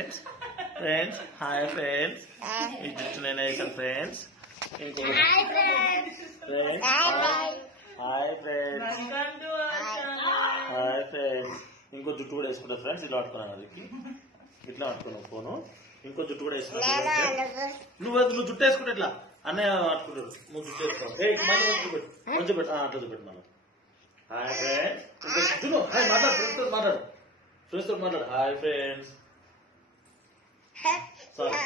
Friends friends hi friends ఈ జుట్టు నేను వేసాను ఫ్రెండ్స్ ఇంకొక friends hi friends hi friends ఇంకో జుట్టు కూడా వేసుకుంటా ఫ్రెండ్స్ ఇలా పట్టుకున్నాను అది ఇట్లా పట్టుకున్నావు ఫోను ఇంకో జుట్టు కూడా వేసుకున్నా నువ్వు జుట్టు వేసుకుంటే ఇట్లా అన్నయ్య పట్టుకుంటాడు నువ్వు జుట్టు వేసుకో మంచి పెట్టు అట్లా చూపెట్టు మనం హాయ్ ఫ్రెండ్స్ ఇంకో జుట్టు హాయ్ మాట్లాడు ఫ్రెండ్స్ తో మాట్లాడు హాయ్ ఫ్రెండ్స్ సారీ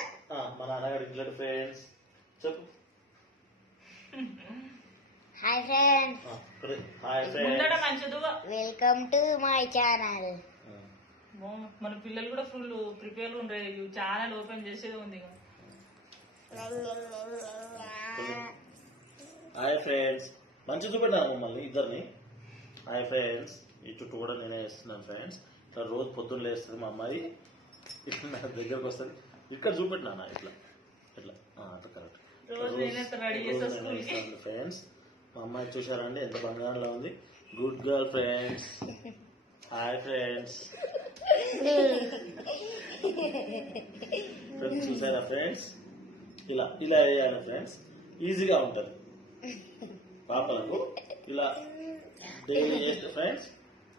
మా నాన్నగారు ఇంట్లో ఫ్రెండ్స్ చెప్పు hi friends hi friends welcome to my channel. మన పిల్లలు కూడా ఫుల్ ప్రిపేర్ ఉంటాయి ఛానల్ ఓపెన్ చేసేది ఉంది. హాయ్ ఫ్రెండ్స్ మంచి చూపెట్టాను మమ్మల్ని ఇద్దరిని. హాయ్ ఫ్రెండ్స్ ఈ చుట్టూ కూడా నేనే వేస్తున్నాను ఫ్రెండ్స్. ఇట్లా రోజు పొద్దున్న లేస్తుంది మా అమ్మాయి ఇట్లా నా దగ్గరకు వస్తుంది ఇక్కడ చూపెట్టినా ఇట్లా ఇట్లా అట్లా కరెక్ట్ ఫ్రెండ్స్. మా అమ్మాయి చూసారండి ఎంత బంగారంలో ఉంది. Good girl friends. Hi friends friends చూసారా ఫ్రెండ్స్ ఇలా ఇలా వేయాలి ఫ్రెండ్స్. ఈజీగా ఉంటుంది పాపలకు ఇలా డైలీ చేస్తే ఫ్రెండ్స్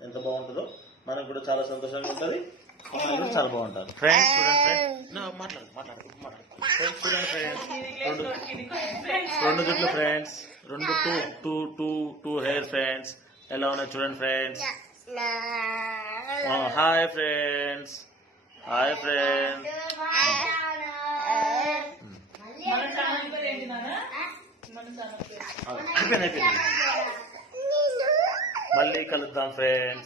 ఎంత బాగుంటుందో మనకు కూడా చాలా సంతోషంగా ఉంటుంది. కూడా చాలా బాగుంటారు ఫ్రెండ్స్. చూడండి ఫ్రెండ్స్ చూడండి ఫ్రెండ్స్ రెండు జుట్లు ఫ్రెండ్స్ రెండు టూ హెయిర్ ఫ్రెండ్స్ ఎలా ఉన్నాయి చూడండి friends. Hi friends hi friends అయిపోయింది మళ్ళీ కలుద్దాం ఫ్రెండ్స్.